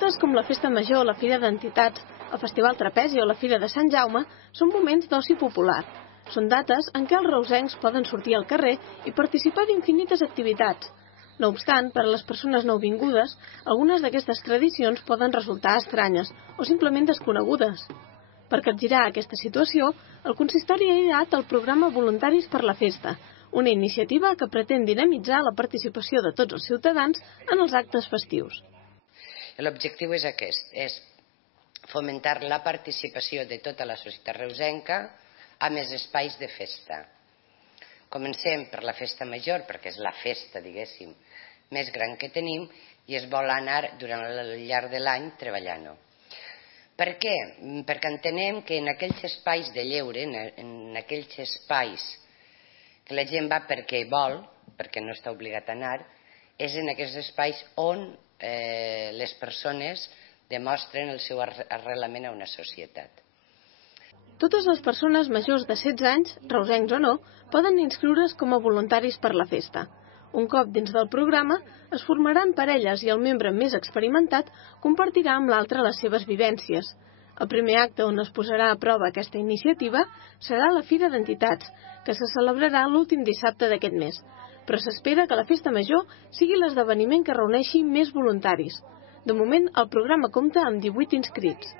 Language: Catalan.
Actes com la Festa Major, la Fira d'Entitats, el Festival Trapezi o la Fira de Sant Jaume són moments d'oci popular. Són dates en què els reusencs poden sortir al carrer i participar d'infinites activitats. No obstant, per a les persones nouvingudes, algunes d'aquestes tradicions poden resultar estranyes o simplement desconegudes. Per capgirar aquesta situació, el consistori ha ideat el programa Voluntaris per la Festa, una iniciativa que pretén dinamitzar la participació de tots els ciutadans en els actes festius. L'objectiu és aquest, és fomentar la participació de tota la societat reusenca a més espais de festa. Comencem per la festa major, perquè és la festa, diguéssim, més gran que tenim i es vol anar durant el llarg de l'any treballant-ho. Per què? Perquè entenem que en aquells espais de lleure, en aquells espais que la gent va perquè vol, perquè no està obligat a anar, és en aquests espais on les persones demostren el seu arrelament a una societat. Totes les persones majors de 16 anys, reusencs o no, poden inscriure's com a voluntaris per la festa. Un cop dins del programa, es formaran parelles i el membre més experimentat compartirà amb l'altre les seves vivències. El primer acte on es posarà a prova aquesta iniciativa serà la Fira d'Entitats, que se celebrarà l'últim dissabte d'aquest mes. Però s'espera que la Festa Major sigui l'esdeveniment que reuneixi més voluntaris. De moment, el programa compta amb 18 inscrits.